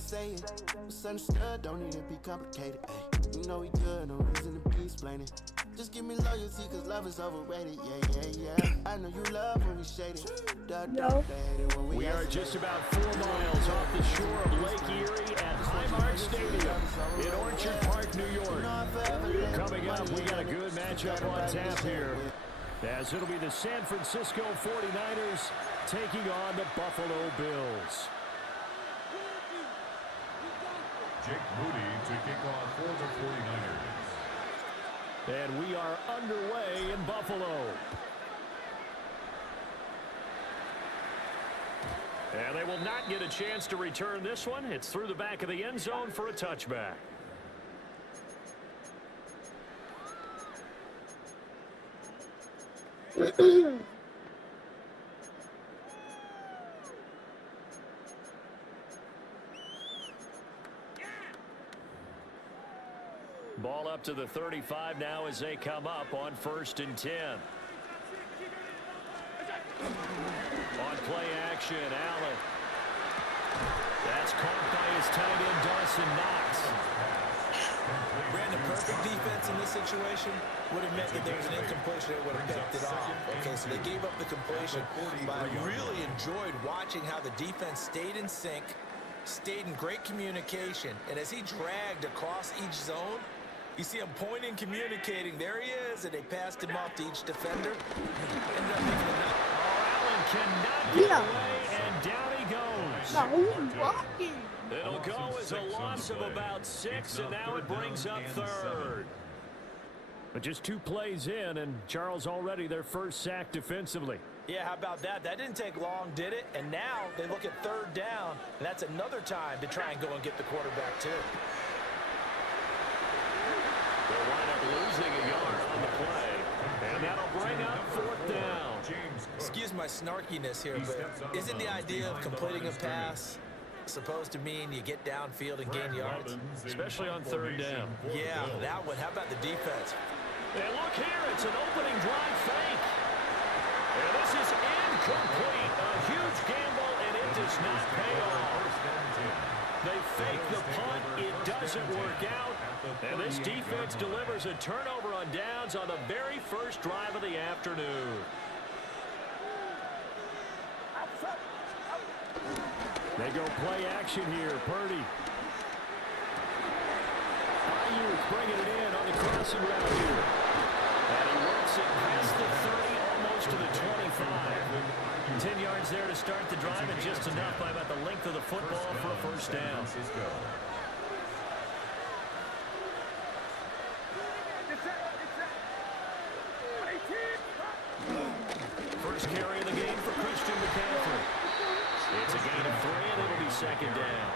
say it. Misunderstood, don't need to be complicated. Ay, you know we good, no reason to be explaining. Just give me loyalty, cause love is overrated. Yeah. I know you love when we shaded. We are just about 4 miles off the shore of Lake Erie at Highmark Stadium in Orchard Park, New York. Coming up, we got a good matchup on tap here, as it'll be the San Francisco 49ers taking on the Buffalo Bills. Jake Moody to kick off for the 49ers. And we are underway in Buffalo. And they will not get a chance to return this one. It's through the back of the end zone for a touchback. Ball up to the 35 now as they come up on 1st and 10. On play action, Allen. That's caught by his tight end, Dawson Knox. Brandon, perfect defense in this situation would have meant that there was an incompletion that would have picked it off. Okay, so they gave up the completion, but I really enjoyed watching how the defense stayed in sync, stayed in great communication, and as he dragged across each zone, you see him pointing, communicating. There he is, and they passed him off to each defender. Ended up making a Allen cannot get away, and down he goes. No, who's blocking? It'll go as a loss of about 6, and now it brings up 3rd. But just 2 plays in, and Charles already their first sack defensively. Yeah, how about that? That didn't take long, did it? And now they look at 3rd down, and that's another time to try and go and get the quarterback, too. They'll wind up losing a yard on the play, and that'll bring up 4th down. Excuse my snarkiness here, but isn't the idea of completing a pass supposed to mean you get downfield and gain yards? Especially on 3rd down. Yeah, that one. How about the defense? And look here, it's an opening drive fake. And this is incomplete. A huge gamble, and it does not pay off. They fake the punt. It doesn't work out. And this defense delivers a turnover on downs on the very first drive of the afternoon. They go play action here. Purdy. Ayuk bringing it in on the crossing route here. And he works it past the 30, almost to the 25. 10 yards there to start the drive, and just enough by about the length of the football for a first down. First carry of the game for Christian McCaffrey. It's a gain of 3, and it'll be 2nd down.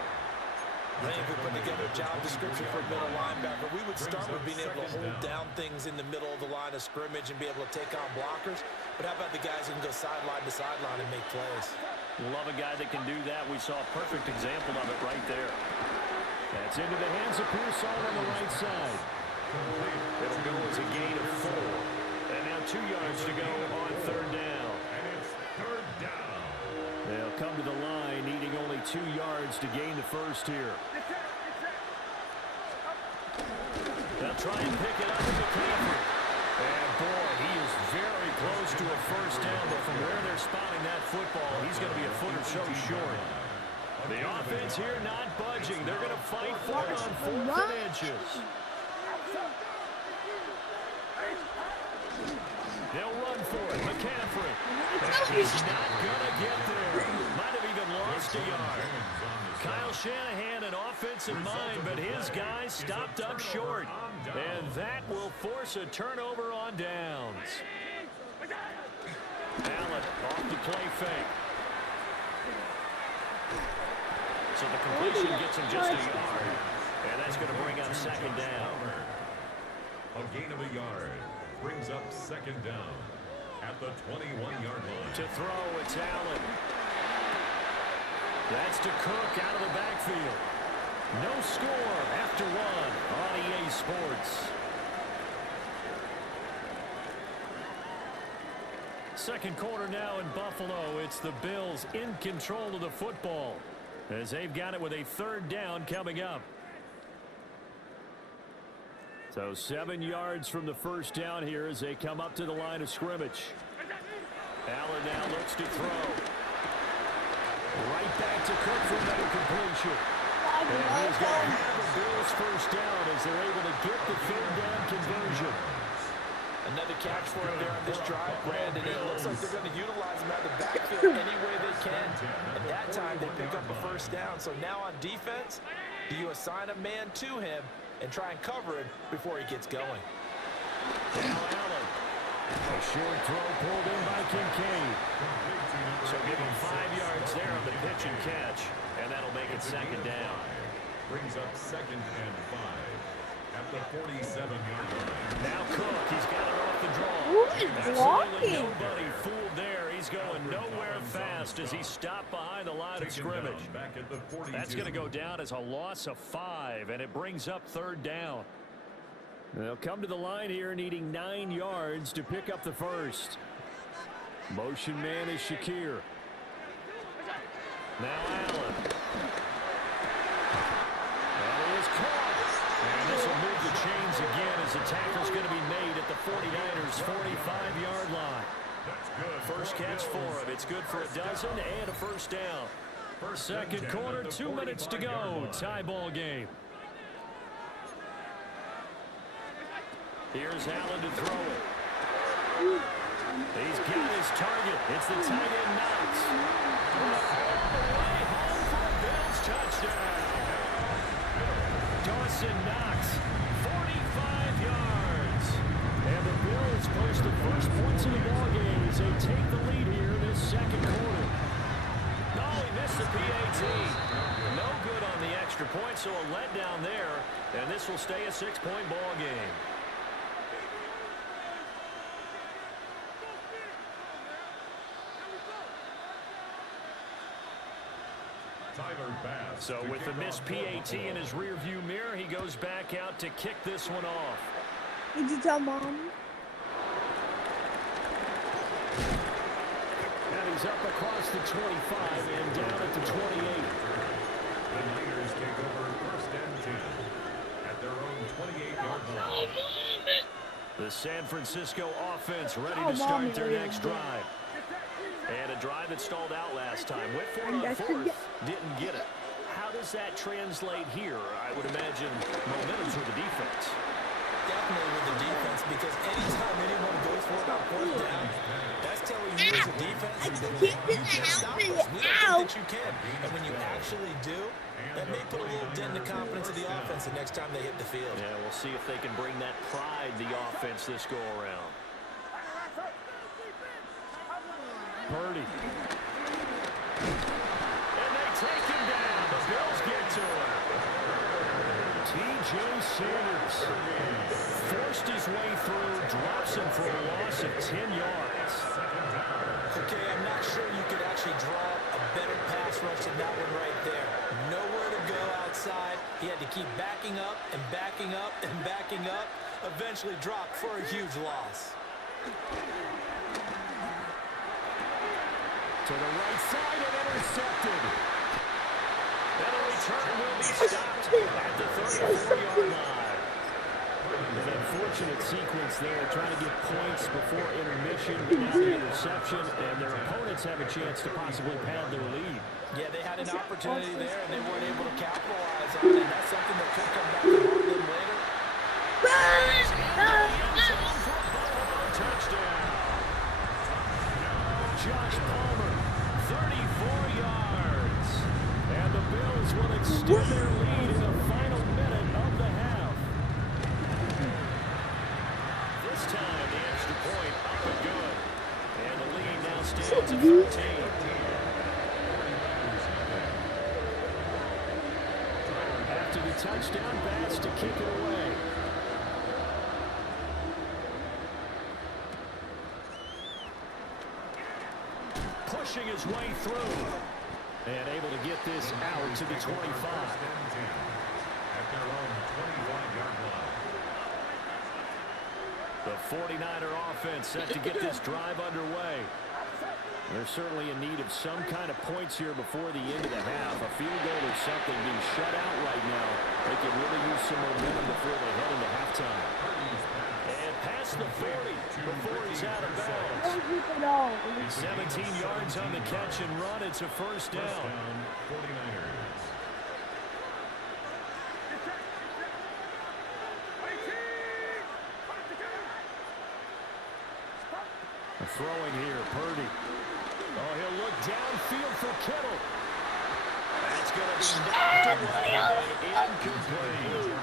I think if we put together a job description for a middle linebacker, we would start with being able to hold down things in the middle of the line of scrimmage and be able to take on blockers. But how about the guys who can go sideline to sideline and make plays? Love a guy that can do that. We saw a perfect example of it right there. That's into the hands of Pearsall on the right side. It'll go as a gain of 4. And now 2 yards to go on 3rd down. And it's 3rd down. They'll come to the line, needing only 2 yards to gain the first here. They'll try and pick it up in McCaffrey. And boy, he is very close to a first down, but from where they're spotting that football, he's going to be a foot or so short. The offense here not budging. They're going to fight for it on 4th and inches. They'll run for it. McCaffrey. And he's not going to get there. Might have even lost a yard. Kyle Shanahan, an offensive mind, but his guys stopped up short. And that will force a turnover on downs. Allen off the play fake. So the completion gets him just a yard. And that's going to bring up 2nd down. A gain of a yard brings up 2nd down at the 21-yard line. To throw, it's Allen. That's to Cook out of the backfield. No score after 1 on EA Sports. Second quarter now in Buffalo. It's the Bills in control of the football. as they've got it with a 3rd down coming up. So 7 yards from the 1st down here as they come up to the line of scrimmage. Allen now looks to throw. Right back to Cook for another completion. And he's going to have the Bills 1st down as they're able to get the 3rd down conversion. Another catch for him there on this drive, Brandon. It looks like they're going to utilize him out of the backfield any way they can. And that time, they pick up a 1st down. So now on defense, do you assign a man to him and try and cover him before he gets going? Now Allen. A short throw pulled in by Kincaid. So give him 5 yards there on the pitch and catch. And that'll make it 2nd down. Brings up 2nd and 5. At the 47-yard line. Now Cook, he's got it off the draw. Who is blocking? Nobody fooled there. He's going nowhere fast as he stopped behind the line of scrimmage. That's going to go down as a loss of 5, and it brings up 3rd down. They'll come to the line here needing 9 yards to pick up the 1st. Motion man is Shakir. Now Allen. That is caught. And this will move the chains again as the tackle's going to be made at the 49ers' 45-yard line. First catch for him. It's good for a dozen and a 1st down. 2nd quarter, 2 minutes to go. Tie ball game. Here's Allen to throw it. He's got his target. It's the tight end Knox. Way home for a Bills touchdown. Dawson Knox, 45 yards. And the Bills post the first points of the ballgame as they take the lead here in this 2nd quarter. No, he missed the PAT. No good on the extra point, so a letdown there. And this will stay a 6-point ball game. So with the missed PAT in his rearview mirror, he goes back out to kick this one off. Did you tell Mom? And he's up across the 25 and down at the 28. The Niners take over 1st and 10 at their own 28-yard line. The San Francisco offense ready to start their next drive. And a drive that stalled out last time. Went for it on 4th, didn't get it. How does that translate here? I would imagine momentum's with the defense. Definitely with the defense, because anytime anyone goes for it on 4th down, that's telling you as a defense that you can't stop us. We don't think that you can. And when you actually do, that may put a little dent in the confidence of the offense the next time they hit the field. Yeah, we'll see if they can bring that pride the offense this go around. Purdy. And they take him down. The Bills get to him. T.J. Sanders forced his way through, drops him for a loss of 10 yards. Okay, I'm not sure you could actually draw a better pass rush than that one right there. Nowhere to go outside. He had to keep backing up and backing up and backing up. Eventually dropped for a huge loss. To the right side and intercepted. And a return will be stopped at the 34-yard line. An unfortunate sequence there, trying to get points before intermission, but now the interception, and their opponents have a chance to possibly pad their lead. Yeah, they had an opportunity there, and they weren't able to capitalize on it. And that's something that could come back to haunt them later. Touchdown. Josh Palmer, 34 yards. And the Bills will extend their lead in the final minute of the half. This time, the extra point up and good. And the lead now stands at 13. After the touchdown pass to kick it away. Pushing his way through. And able to get this out to the 25. At their own 21-yard line. The 49er offense set to get this drive underway. They're certainly in need of some kind of points here before the end of the half. A field goal or something being shut out right now. They could really use some momentum before they head into halftime. And past the 40 before he's out of bounds. 17 yards on the catch and run. It's a first down. 49ers. Throwing here, Purdy. Oh, he'll look downfield for Kittle. That's going to be knocked away. Incomplete.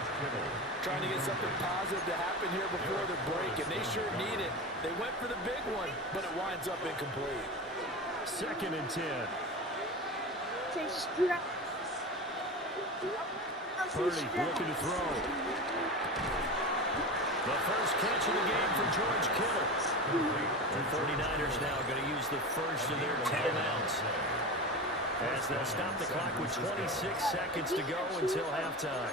Trying to get something positive to happen here before the break, and they sure need it. They went for the big one, but it winds up incomplete. 2nd and 10. Purdy looking to throw. The first catch of the game for George Kittle. The 49ers now going to use the first of their timeouts as they'll stop the clock with 26 seconds to go until halftime.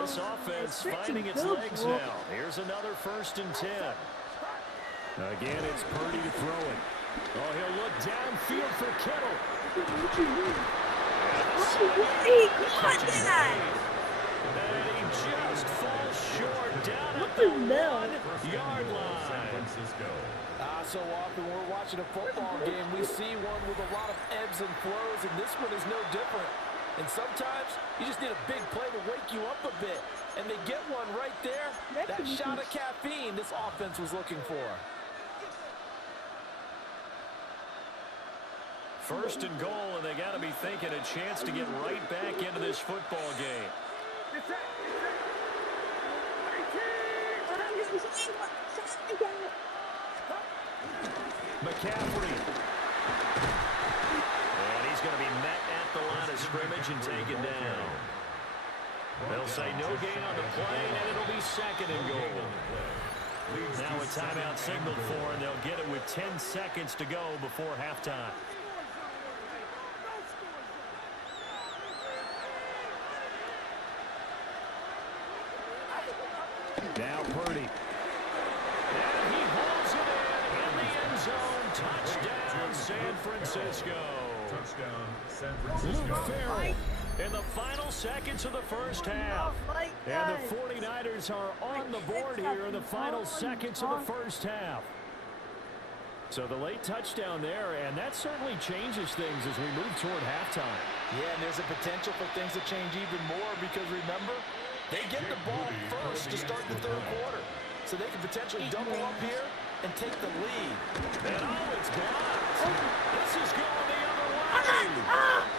This offense finding its legs now. Here's another 1st and 10. Again, it's Purdy to throw it. Oh, he'll look downfield for Kittle. He caught that. And he just falls short down at the 1-yard line. So often when we're watching a football game, we see one with a lot of ebbs and flows, and this one is no different. And sometimes you just need a big play to wake you up a bit. And they get one right there. That shot of caffeine this offense was looking for. 1st and goal, and they got to be thinking a chance to get right back into this football game. McCaffrey. And he's going to be met at the line of scrimmage and taken down. They'll say no gain on the play, and it'll be 2nd and goal. Now a timeout signaled for, and they'll get it with 10 seconds to go before halftime. Now Purdy. And he holds it in the end zone. Touchdown, San Francisco. Touchdown, San Francisco. Luke Farrell in the final seconds of the first half. And the 49ers are on the board here in the final seconds of the first half. So the late touchdown there, and that certainly changes things as we move toward halftime. Yeah, and there's a potential for things to change even more because, remember, they get the ball first to start the 3rd quarter. So they can potentially double up here and take the lead. And oh, it's blocked. This is going the other way.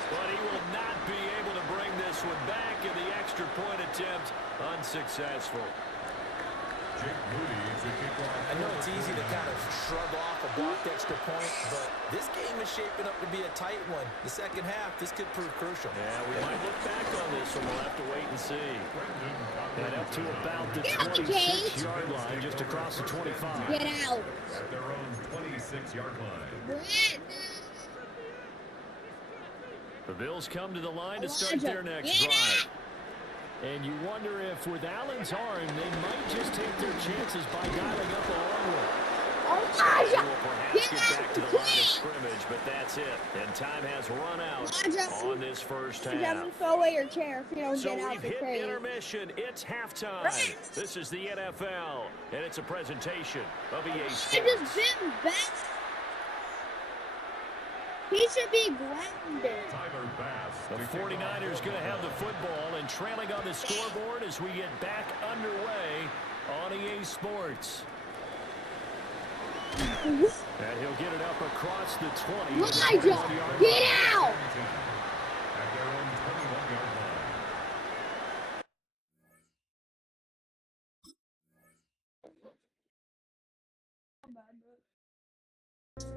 But he will not be able to bring this one back, and the extra point attempt unsuccessful. I know it's easy to kind of shrug off a blocked extra point, but this game is shaping up to be a tight one. The second half, this could prove crucial. Yeah, we might look back on this one. We'll have to wait and see. And up to about the 26-yard line, just across the 25. Get out. At their own 26-yard line. The Bills come to the line to start their next drive. And you wonder if, with Allen's arm, they might just take their chances by dialing up a long one. They will perhaps get back to the line of scrimmage, but that's it. And time has run out on this first half. Throw away your chair if you don't So get out we've the hit crate. intermission. It's halftime. This is the NFL, and it's a presentation of EA Sports. Just been back. He should be grounded. The 49ers going to have the football and trailing on the scoreboard as we get back underway on EA Sports. And he'll get it up across the 20. Elijah, get out! At their own 21-yard line.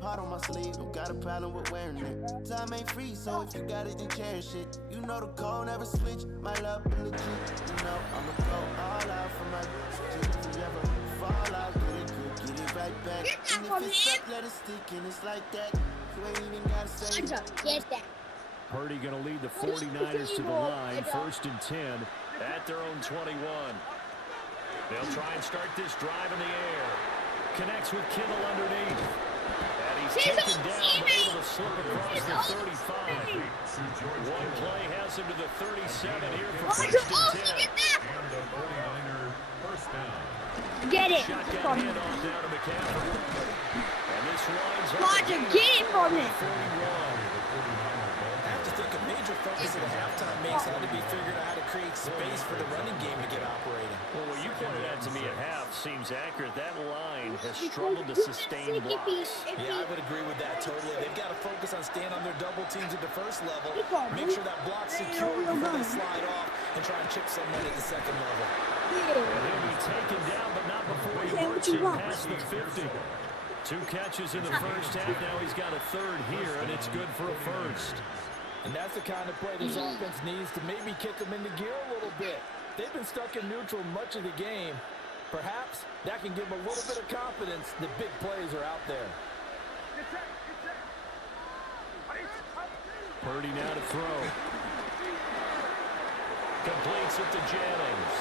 Heart on my sleeve, don't got a problem with wearing it. Time ain't free, so if you got it, then cherish it. You know the code never switch, my love and legit. You know I'ma go all out for my bitch. If you ever fall out, get it good, get it right back. And if it's up, let it stick, and it's like that. You ain't even gotta say it. Get that. Purdy going to lead the 49ers to the line, 1st and 10 at their own 21. They'll try and start this drive in the air. Connects with Kittle underneath. And he's taken down, but able to slip across the 35. One play has him to the 37 here for first and 10. And the 49er first down. Get it Shotgun from him. handoff down to McCaffrey. And this winds up Roger, get it from him. 41. I have to think a major focus of the halftime makes had to be figuring out how to create space for the running game to get operating. Well, what you pointed out to me at half seems accurate. That line has struggled to sustain blocks. Yeah, I would agree with that totally. They've got to focus on staying on their double teams at the first level, make sure that block's secure before they slide off, and try and chip someone at the second level. And he'll be taken down, but not before he works it past the 50. 2 catches in the first half. Now he's got a third here, and it's good for a first. And that's the kind of play this offense needs to maybe kick them into gear a little bit. They've been stuck in neutral much of the game. Perhaps that can give them a little bit of confidence that big plays are out there. Purdy now to throw. Completes it to Jennings.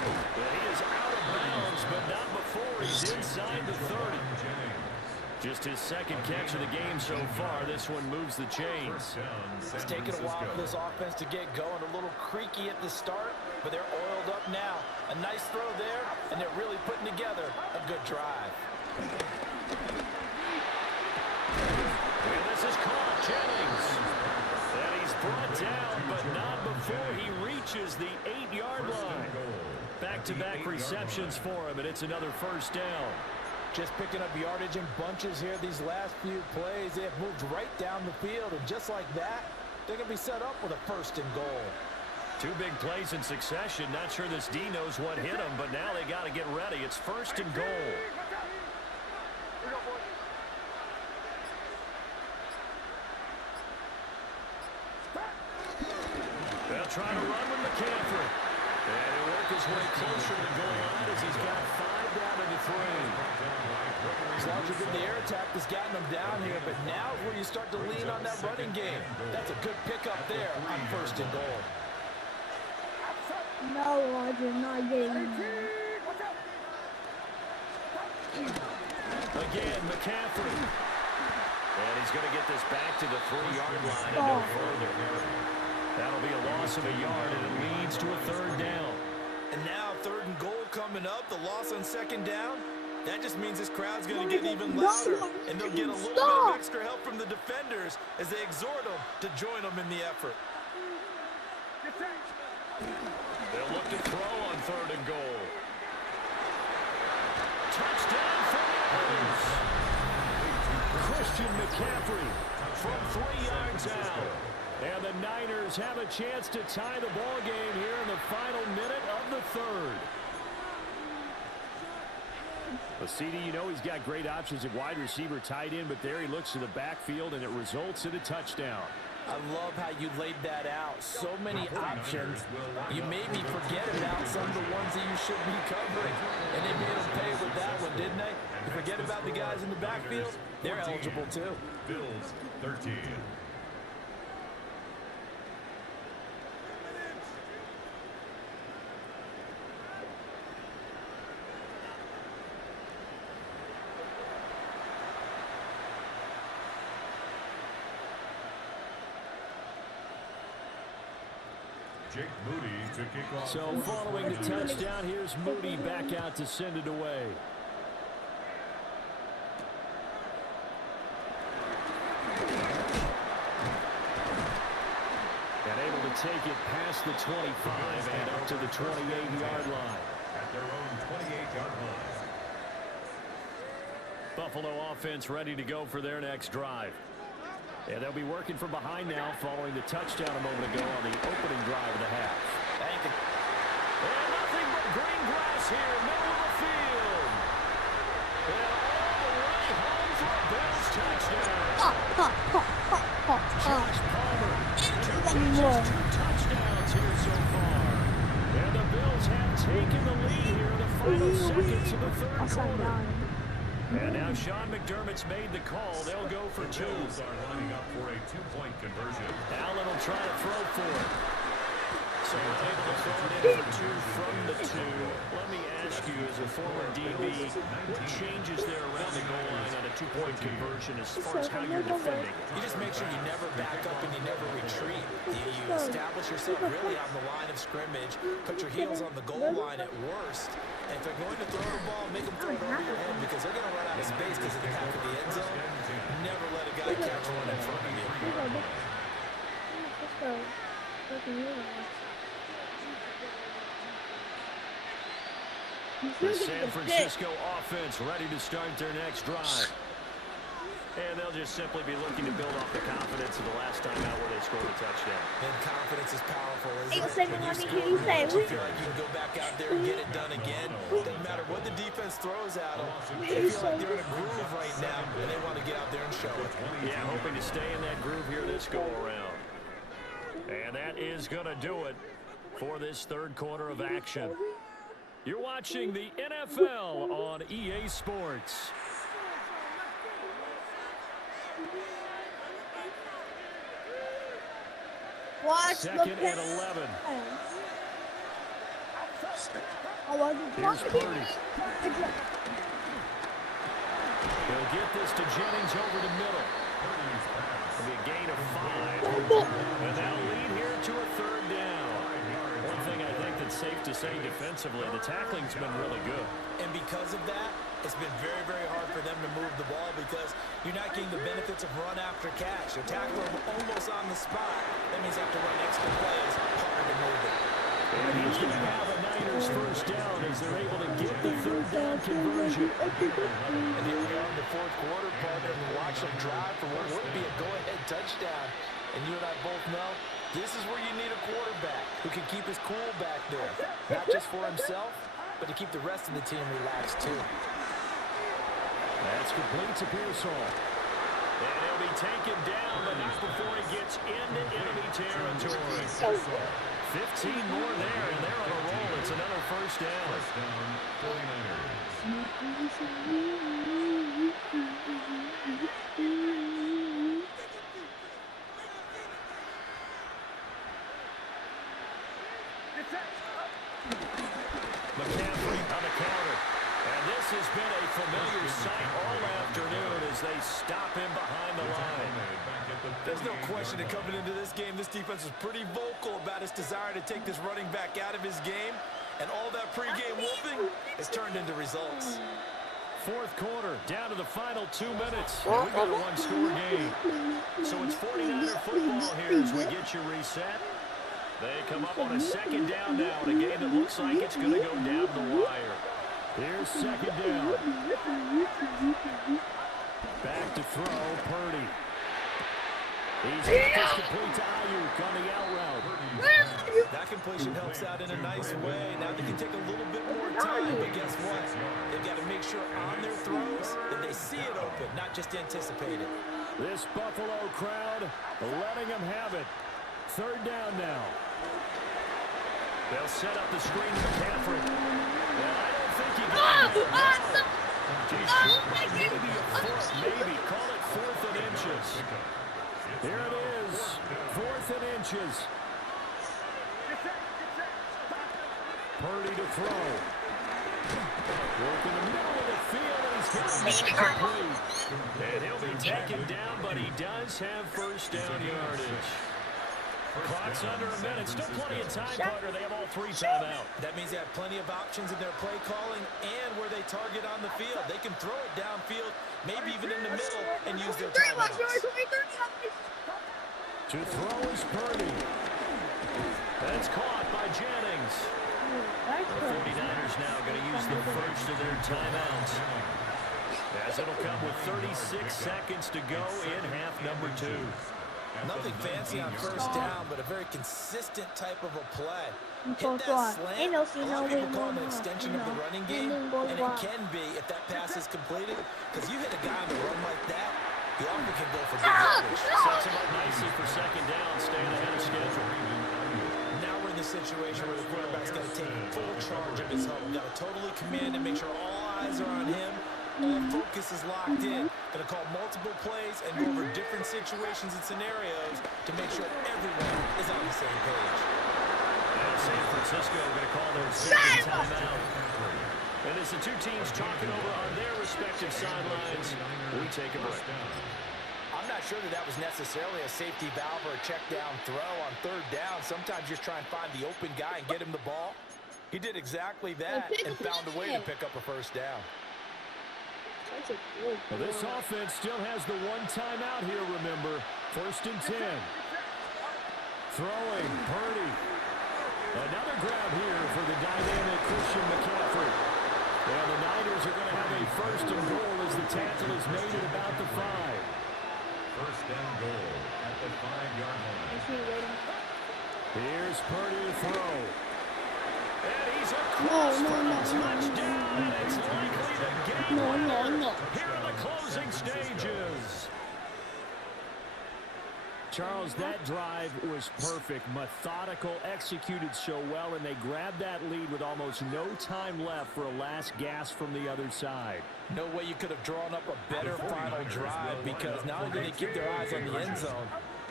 And he is out of bounds, but not before he's inside the 30. Just his second catch of the game so far. This one moves the chains. It's taken a while for this offense to get going. A little creaky at the start, but they're oiled up now. A nice throw there, and they're really putting together a good drive. And this is caught, Jennings. And he's brought down, but not before he reaches the 8-yard line. Back-to-back receptions for him, and it's another first down. Just picking up yardage in bunches here these last few plays. They have moved right down the field, and just like that, they're going to be set up with a first and goal. 2 big plays in succession. Not sure this D knows what hit him, but now they got to get ready. It's first and goal. They'll try to run with McCaffrey. And he'll work his way closer to the goal line as he's got 5 down to the 3. As long as you're good, the air attack has gotten them down here, but now is where you start to lean on that running game. That's a good pickup there on first and goal. No, Roger, not getting there. Again, McCaffrey. And he's going to get this back to the 3-yard line and no further. That'll be a loss of a yard, and it leads to a third down. And now third and goal coming up. The loss on second down. That just means this crowd's going to get even louder, and they'll get a little bit of extra help from the defenders as they exhort them to join them in the effort. They'll look to throw on third and goal. Touchdown for the Eagles. Christian McCaffrey from 3 yards out. And the Niners have a chance to tie the ball game here in the final minute of the third. Well, CD, you know he's got great options at wide receiver, tight end, but there he looks to the backfield, and it results in a touchdown. I love how you laid that out. So many options. You maybe forget about some of the ones that you should be covering. And they made them pay with that one, didn't they? You forget about the guys in the backfield. They're eligible, too. Bills 13. Jake Moody to kick off. So following the touchdown, here's Moody back out to send it away. And able to take it past the 25 and up to the 28-yard line. At their own 28-yard line. Buffalo offense ready to go for their next drive. And they'll be working from behind now following the touchdown a moment ago on the opening drive of the half. And nothing but green grass here, middle of the field. And all the way home for a Bills touchdown. Josh Palmer, 2 touchdowns here so far. And the Bills have taken the lead here in the final seconds of the third quarter. And now Sean McDermott's made the call. They'll go for 2. Bills are lining up for a 2-point conversion. Allen will try to throw for it. So we're able to throw it in for two from the two. Let me ask you, as a former DB, what changes there around the goal line on a two-point conversion as far as how you're defending? You just make sure you never back up and you never retreat. You establish yourself really on the line of scrimmage, put your heels on the goal line at worst, and if they're going to throw the ball, make them throw it over your head because they're going to run out of space because of the back of the end zone. Never let a guy catch one in front of you. The San Francisco offense ready to start their next drive. And they'll just simply be looking to build off the confidence of the last time out where they scored a touchdown. And confidence is powerful, isn't it? When you score, you feel like you can go back out there and get it done again. Doesn't matter what the defense throws at them. They feel like they're in a groove right now, and they want to get out there and show it. Yeah, hoping to stay in that groove here this go-around. And that is going to do it for this third quarter of action. You're watching the NFL on EA Sports. Watch Second and 11. Here's Purdy. He'll get this to Jennings over the middle. It'll be a gain of 5. And that'll lead here to a third down. One thing I think that's safe to say defensively, the tackling's been really good. And because of that, it's been very, very hard for them to move the ball because you're not getting the benefits of run after catch. You're tackling them almost on the spot. That means you have to run extra plays, harder to move it. And he's going to have a Niners first down as they're able to get the third down conversion. And here we are in the fourth quarter, partner. We watch them drive for what would be a go-ahead touchdown. And you and I both know this is where you need a quarterback who can keep his cool back there. Not just for himself, but to keep the rest of the team relaxed too. That's complete to Pearsall. And he'll be taken down, but not before he gets into enemy territory. 15 more there, and they're on a roll. It's another first down. First down, 49ers. McCaffrey on the counter. And this has been a familiar sight all afternoon as they stop him behind the line. There's no question that coming into this game, this defense was pretty vocal about its desire to take this running back out of his game. And all that pregame whooping has turned into results. Fourth quarter, down to the final 2 minutes. We've got a one-score game. So it's 49er football here as we get you reset. They come up on a second down now in a game that looks like it's going to go down the wire. Here's second down. Back to throw, Purdy. He's got this complete to Ayuk on the out route. That completion helps out in a nice way. Now they can take a little bit more time, but guess what? They've got to make sure on their throws that they see it open, not just anticipate it. This Buffalo crowd letting them have it. Third down now. They'll set up the screen to McCaffrey. And I don't think he got it. Maybe a fourth, maybe. Call it 4th and inches. Here it is. 4th and inches. Purdy to throw. Work in the middle of the field, and he's got it complete. And he'll be taken down, but he does have first down yardage. Clock's under a minute. Still plenty of time, partner. They have all 3 timeout. That means they have plenty of options in their play calling and where they target on the field. They can throw it downfield, maybe even in the middle, and use their timeouts. To throw is Purdy. That's caught by Jennings. The 49ers now going to use the first of their timeouts, as it'll come with 36 seconds to go in half number 2. Nothing fancy on first down, but a very consistent type of a play. Hit that slant. A lot of people call it an extension of the running game, and it can be if that pass is completed, because you hit a guy on the run like that, the offer can go for big yardage. Sets him up nicely for second down, staying ahead of schedule. Now we're in the situation where the quarterback's got to take full charge of his home. Got to totally command and make sure all eyes are on him. All focus is locked in. Going to call multiple plays and go over different situations and scenarios to make sure everyone is on the same page. And San Francisco going to call their second timeout. And as the two teams talking over on their respective sidelines, we take a break. I'm not sure that was necessarily a safety valve or a check down throw on third down. Sometimes just try and find the open guy and get him the ball. He did exactly that and found a way to pick up a first down. Well, this offense still has the one timeout here, remember. 1st and 10. Throwing, Purdy. Another grab here for the dynamic Christian McCaffrey. And the Niners are going to have a 1st and goal as the tackle is made at about the 5. 1st and goal at the 5-yard line. Here's Purdy to throw. And he's across for a touchdown. And it's likely to gain No. here in the closing stages. Charles, that drive was perfect, methodical, executed so well, and they grabbed that lead with almost no time left for a last gasp from the other side. No way you could have drawn up a better final drive, because not only did they keep their eyes on the end zone,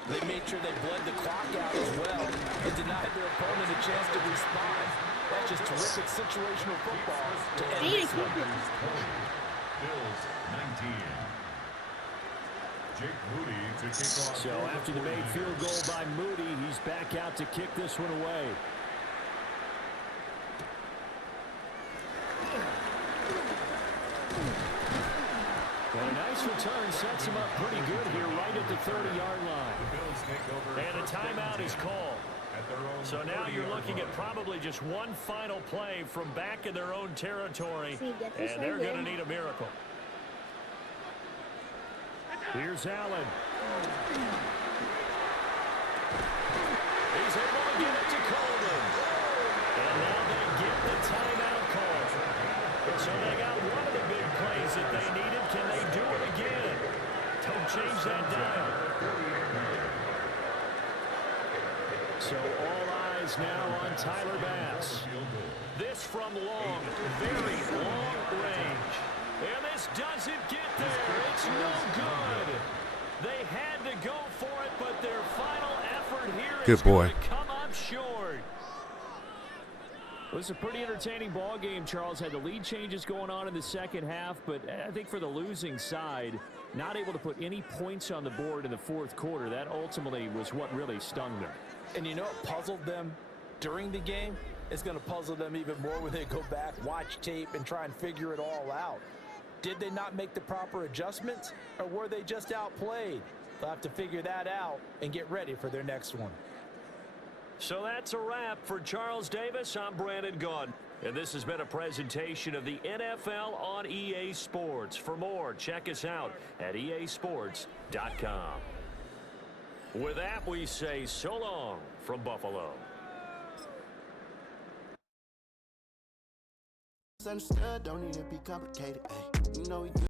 they made sure they bled the clock out as well and denied their opponent a chance to respond. That's just terrific situational football to end this one. Bills 19. Jake Moody to kick off. So after the made field goal by Moody, he's back out to kick this one away. And a nice return sets him up pretty good here right at the 30-yard line. And a timeout is called. So now you're looking at probably just one final play from back in their own territory, and they're going to need a miracle. Here's Allen. He's able to get it to Coleman. And now they get the timeout call. So they got one of the big plays that they needed. Can they do it again? Don't change that dial. So all eyes now on Tyler Bass. This from long, very long range. And this doesn't get there. It's no good. They had to go for it, but their final effort here is going to come up short. It was a pretty entertaining ball game, Charles. Had the lead changes going on in the second half, but I think for the losing side, not able to put any points on the board in the fourth quarter. That ultimately was what really stung them. And you know what puzzled them during the game? It's going to puzzle them even more when they go back, watch tape, and try and figure it all out. Did they not make the proper adjustments, or were they just outplayed? They'll have to figure that out and get ready for their next one. So that's a wrap for Charles Davis. I'm Brandon Gunn. And this has been a presentation of the NFL on EA Sports. For more, check us out at easports.com. With that, we say so long from Buffalo. Understood, don't need to be complicated. Ay, you know we